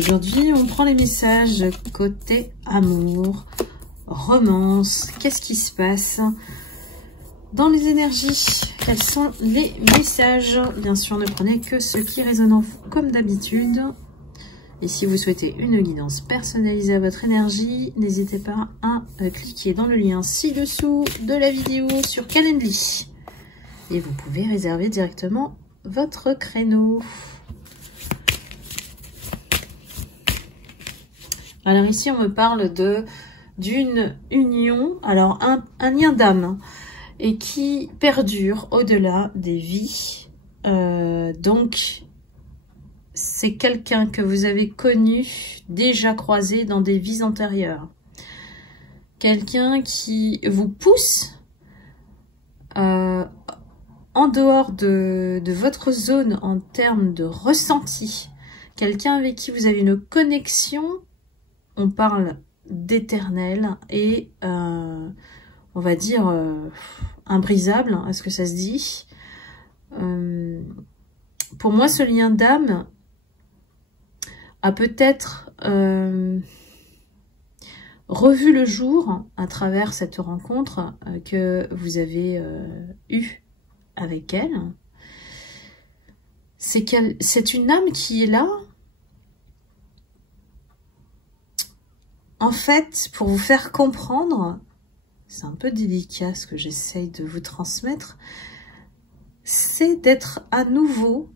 Aujourd'hui, on prend les messages côté amour, romance. Qu'est-ce qui se passe dans les énergies? Quels sont les messages? Bien sûr, ne prenez que ce qui résonne en vous comme d'habitude. Et si vous souhaitez une guidance personnalisée à votre énergie, n'hésitez pas à cliquer dans le lien ci-dessous de la vidéo sur Calendly. Et vous pouvez réserver directement votre créneau. Alors ici, on me parle d'une union, alors un lien d'âme, et qui perdure au-delà des vies. Donc, c'est quelqu'un que vous avez connu, déjà croisé dans des vies antérieures. Quelqu'un qui vous pousse en dehors de votre zone en termes de ressenti. Quelqu'un avec qui vous avez une connexion. On parle d'éternel et on va dire imbrisable. Est-ce que ça se dit? Pour moi, ce lien d'âme a peut-être revu le jour à travers cette rencontre que vous avez eue avec elle. C'est une âme qui est là. En fait, pour vous faire comprendre, c'est un peu délicat ce que j'essaye de vous transmettre, c'est d'être à nouveau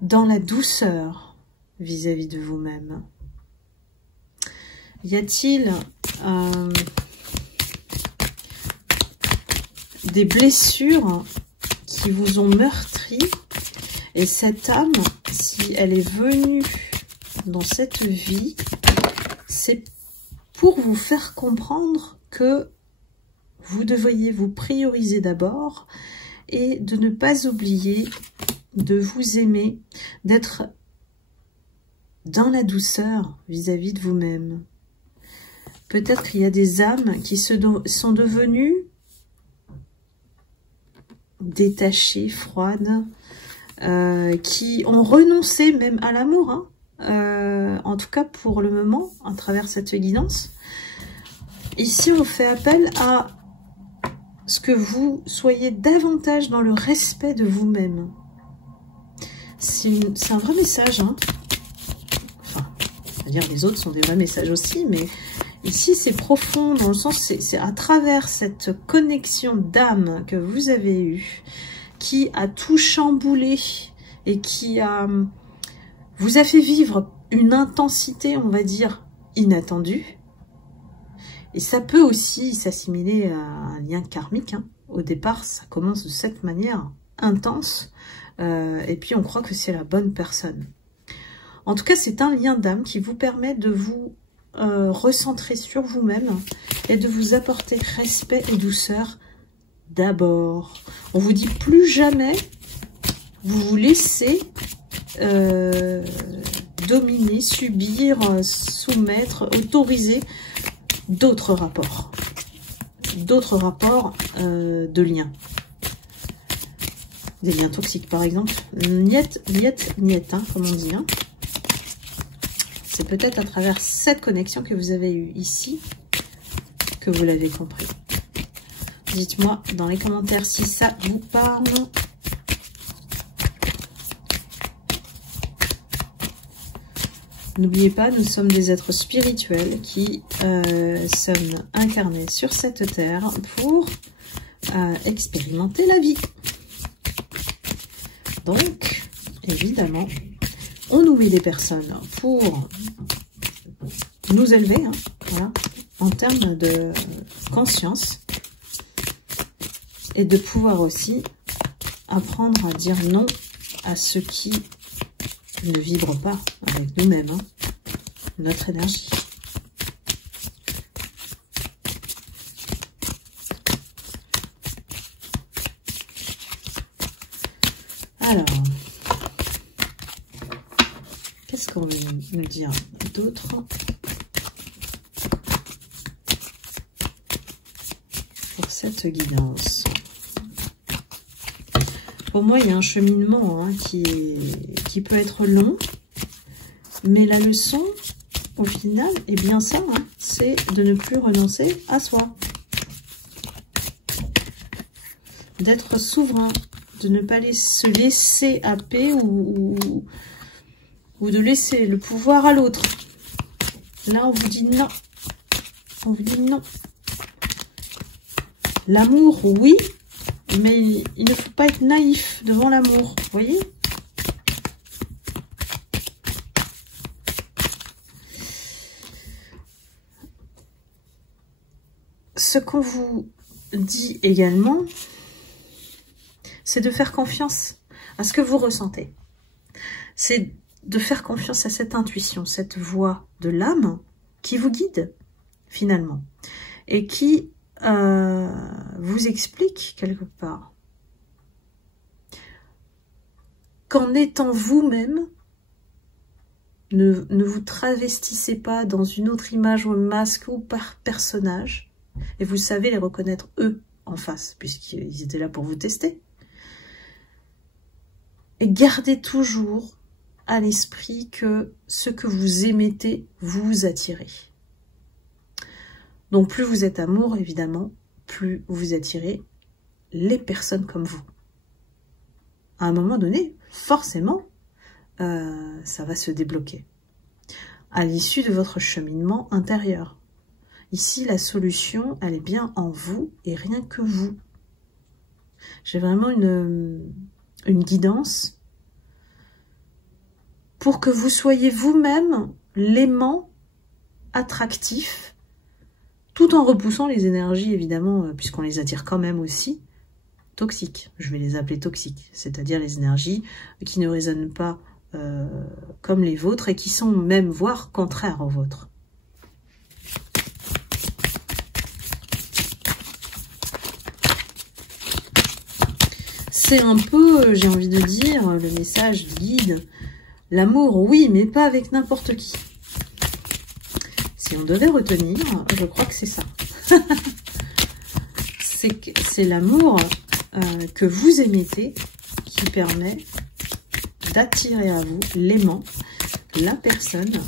dans la douceur vis-à-vis de vous-même. Y a-t-il des blessures qui vous ont meurtri? Et cette âme, si elle est venue dans cette vie, c'est pour vous faire comprendre que vous devriez vous prioriser d'abord et de ne pas oublier de vous aimer, d'être dans la douceur vis-à-vis de vous-même. Peut-être qu'il y a des âmes qui sont devenues détachées, froides, qui ont renoncé même à l'amour, hein. En tout cas pour le moment, à travers cette guidance. Ici, on fait appel à ce que vous soyez davantage dans le respect de vous-même. C'est un vrai message, hein. Enfin, c'est-à-dire les autres sont des vrais messages aussi, mais ici c'est profond dans le sens, c'est à travers cette connexion d'âme que vous avez eue, qui a tout chamboulé et qui vous a fait vivre une intensité, on va dire, inattendue. Et ça peut aussi s'assimiler à un lien karmique, hein. Au départ, ça commence de cette manière intense. Et puis, on croit que c'est la bonne personne. En tout cas, c'est un lien d'âme qui vous permet de vous recentrer sur vous-même et de vous apporter respect et douceur d'abord. On vous dit plus jamais vous vous laissez dominer, subir, soumettre, autoriser d'autres rapports de liens. Des liens toxiques, par exemple. Niet, hein, comme on dit. Hein. C'est peut-être à travers cette connexion que vous avez eue ici que vous l'avez compris. Dites-moi dans les commentaires si ça vous parle. N'oubliez pas, nous sommes des êtres spirituels qui sommes incarnés sur cette terre pour expérimenter la vie. Donc, évidemment, on oublie des personnes pour nous élever, hein, voilà, en termes de conscience, et de pouvoir aussi apprendre à dire non à ce qui ne vibre pas avec nous-mêmes, hein, notre énergie. Alors, qu'est-ce qu'on veut nous dire d'autre pour cette guidance? Pour moi, il y a un cheminement, hein, qui peut être long, Mais la leçon, au final, est bien ça, hein, c'est de ne plus renoncer à soi. D'être souverain, de ne pas se laisser happer ou de laisser le pouvoir à l'autre. Là, on vous dit non. On vous dit non. L'amour, oui, mais il ne faut pas être naïf devant l'amour, vous voyez? Ce qu'on vous dit également, c'est de faire confiance à ce que vous ressentez. C'est de faire confiance à cette intuition, cette voix de l'âme qui vous guide, finalement, et qui vous explique quelque part qu'en étant vous-même, ne vous travestissez pas dans une autre image ou un masque ou par personnage, et vous savez les reconnaître eux en face, puisqu'ils étaient là pour vous tester. Et gardez toujours à l'esprit que ce que vous émettez, vous attirez. Donc plus vous êtes amour, évidemment, plus vous attirez les personnes comme vous. À un moment donné, forcément, ça va se débloquer. À l'issue de votre cheminement intérieur. Ici, la solution, elle est bien en vous et rien que vous. J'ai vraiment une guidance pour que vous soyez vous-même l'aimant attractif, tout en repoussant les énergies, évidemment, puisqu'on les attire quand même aussi, toxiques. Je vais les appeler toxiques, c'est-à-dire les énergies qui ne résonnent pas comme les vôtres et qui sont même, voire, contraires aux vôtres. C'est un peu, j'ai envie de dire, le message guide. L'amour, oui, mais pas avec n'importe qui. Si on devait retenir, je crois que c'est ça. C'est l'amour que vous émettez qui permet d'attirer à vous l'aimant, la personne,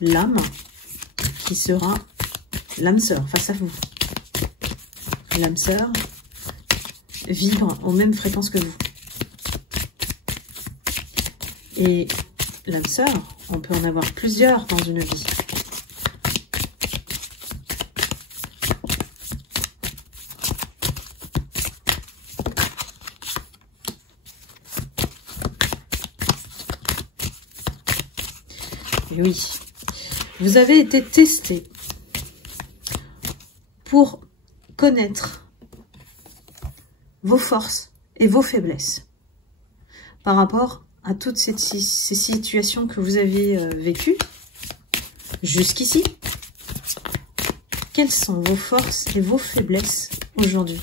l'âme, qui sera l'âme sœur face à vous. L'âme sœur vibre aux mêmes fréquences que vous. Et l'âme sœur, on peut en avoir plusieurs dans une vie. Et oui, vous avez été testé pour connaître vos forces et vos faiblesses par rapport à toutes ces situations que vous avez vécues jusqu'ici. Quelles sont vos forces et vos faiblesses aujourd'hui?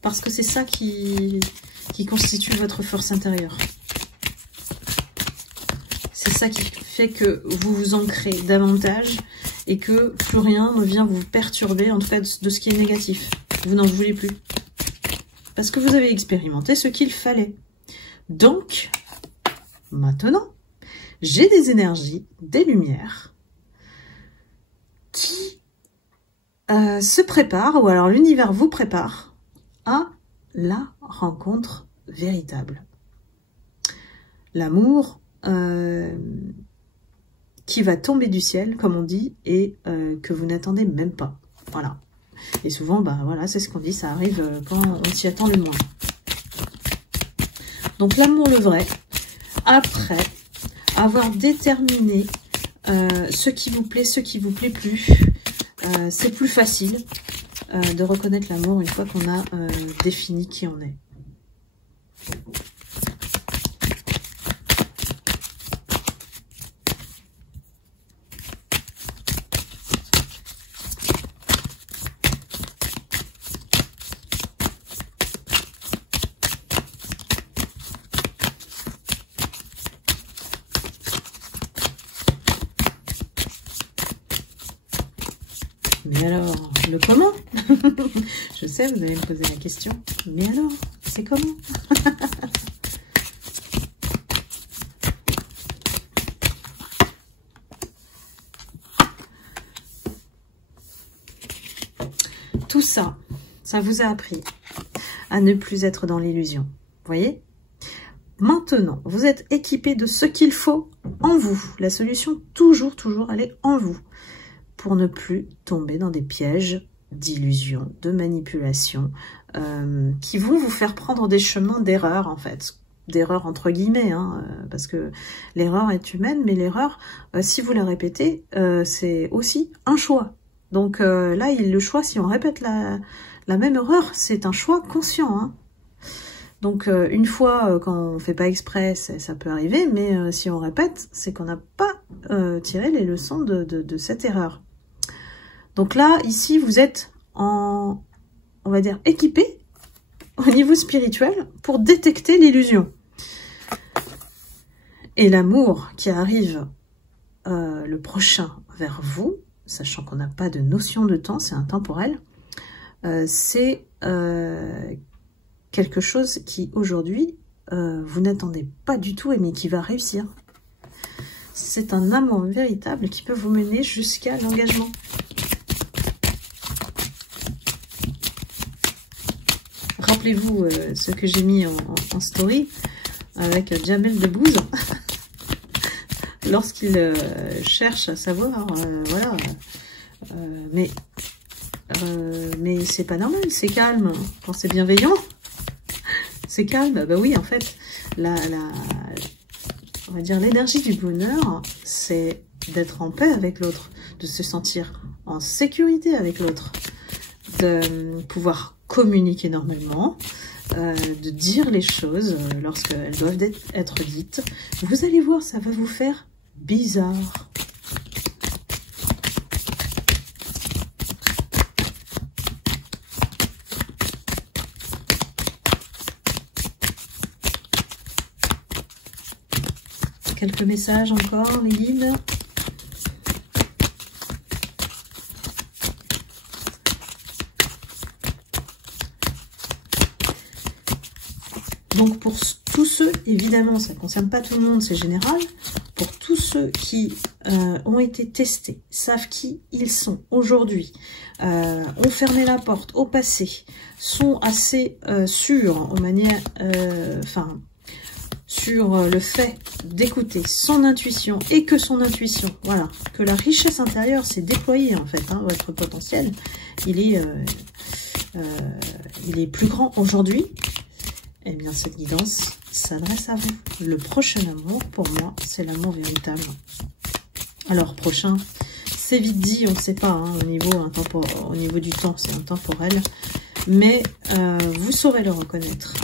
Parce que c'est ça qui constitue votre force intérieure. C'est ça qui fait que vous vous ancrez davantage et que plus rien ne vient vous perturber, en tout cas de ce qui est négatif. Vous n'en voulez plus. Parce que vous avez expérimenté ce qu'il fallait. Donc, maintenant, j'ai des énergies, des lumières qui se préparent, ou alors l'univers vous prépare à la rencontre véritable. L'amour qui va tomber du ciel, comme on dit, et que vous n'attendez même pas. Voilà. Et souvent, bah voilà, c'est ce qu'on dit, ça arrive quand on s'y attend le moins. Donc l'amour le vrai, après avoir déterminé ce qui vous plaît, ce qui vous plaît plus, c'est plus facile de reconnaître l'amour une fois qu'on a défini qui on est. Mais alors, le comment? Je sais, vous allez me poser la question. Mais alors, c'est comment? tout ça, ça vous a appris à ne plus être dans l'illusion. Vous voyez? Maintenant, vous êtes équipé de ce qu'il faut en vous. La solution, toujours, elle est en vous. Pour ne plus tomber dans des pièges d'illusion, de manipulation, qui vont vous faire prendre des chemins d'erreur, en fait. D'erreur entre guillemets, hein, parce que l'erreur est humaine, mais l'erreur, si vous la répétez, c'est aussi un choix. Donc là, le choix, si on répète la même erreur, c'est un choix conscient, hein. Donc, une fois, quand on fait pas exprès, ça peut arriver, mais si on répète, c'est qu'on n'a pas tiré les leçons de cette erreur. Donc là, ici, vous êtes on va dire, équipé au niveau spirituel pour détecter l'illusion. Et l'amour qui arrive le prochain vers vous, sachant qu'on n'a pas de notion de temps, c'est intemporel, c'est quelque chose qui, aujourd'hui, vous n'attendez pas du tout, mais qui va réussir. C'est un amour véritable qui peut vous mener jusqu'à l'engagement. Rappelez-vous ce que j'ai mis en story avec Jamel Debbouze, lorsqu'il cherche à savoir, voilà, mais c'est pas normal, c'est calme, quand c'est bienveillant. C'est calme, bah oui, en fait, on va dire l'énergie du bonheur, c'est d'être en paix avec l'autre, de se sentir en sécurité avec l'autre, de pouvoir communiquer normalement, de dire les choses lorsqu'elles doivent être dites. Vous allez voir, ça va vous faire bizarre. Quelques messages encore, les guides. Donc pour tous ceux, évidemment, ça ne concerne pas tout le monde, c'est général. Pour tous ceux qui ont été testés, savent qui ils sont aujourd'hui, ont fermé la porte au passé, sont assez sûrs en manière, sur le fait d'écouter son intuition et que son intuition, voilà, que la richesse intérieure s'est déployée en fait, hein, votre potentiel, il est plus grand aujourd'hui. Eh bien, cette guidance s'adresse à vous. Le prochain amour, pour moi, c'est l'amour véritable. Alors, prochain, c'est vite dit, on ne sait pas, hein, au niveau du temps, c'est intemporel, mais vous saurez le reconnaître.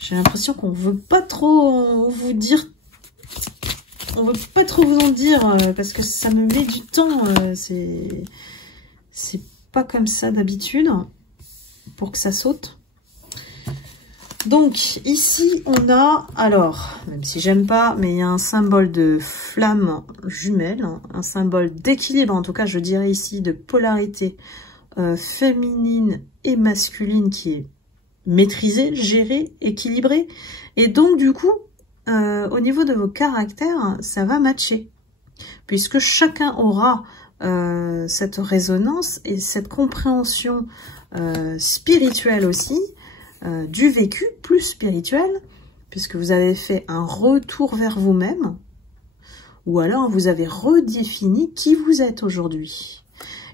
J'ai l'impression qu'on veut pas trop vous dire, on veut pas trop vous en dire parce que ça me met du temps. C'est pas comme ça d'habitude pour que ça saute. Donc ici on a, alors même si j'aime pas, mais il y a un symbole de flamme jumelle, hein, un symbole d'équilibre, en tout cas je dirais ici de polarité féminine et masculine qui est maîtrisé, géré, équilibré. Et donc, du coup, au niveau de vos caractères, ça va matcher. Puisque chacun aura cette résonance et cette compréhension spirituelle aussi, du vécu plus spirituel, puisque vous avez fait un retour vers vous-même, ou alors vous avez redéfini qui vous êtes aujourd'hui.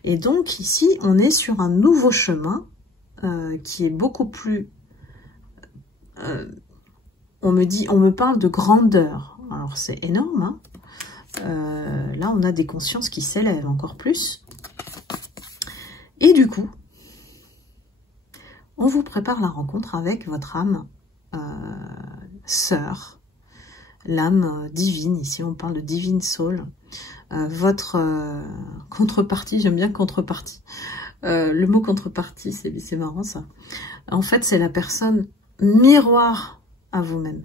Et donc, ici, on est sur un nouveau chemin, qui est beaucoup plus... on me parle de grandeur. Alors, c'est énorme, hein. Là, on a des consciences qui s'élèvent encore plus. Et du coup, on vous prépare la rencontre avec votre âme sœur, l'âme divine. Ici, on parle de divine soul. Votre contrepartie, j'aime bien contrepartie. Le mot contrepartie, c'est marrant ça. En fait, c'est la personne miroir à vous-même.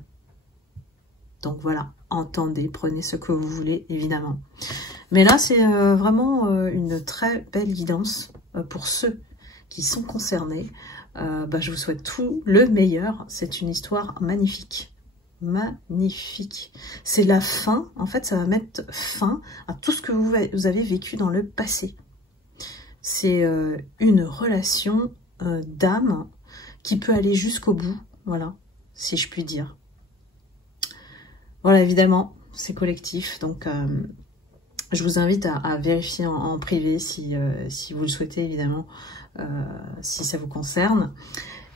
Donc voilà, entendez, prenez ce que vous voulez, évidemment. Mais là, c'est vraiment une très belle guidance pour ceux qui sont concernés. Je vous souhaite tout le meilleur. C'est une histoire magnifique. Magnifique. C'est la fin. En fait, ça va mettre fin à tout ce que vous avez vécu dans le passé. c'est une relation d'âme qui peut aller jusqu'au bout, voilà, si je puis dire. Voilà, évidemment, c'est collectif, donc je vous invite à vérifier en privé si vous le souhaitez, évidemment, si ça vous concerne.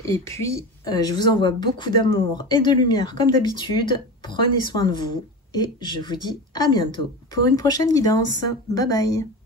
Et puis, je vous envoie beaucoup d'amour et de lumière comme d'habitude. Prenez soin de vous et je vous dis à bientôt pour une prochaine guidance. Bye bye!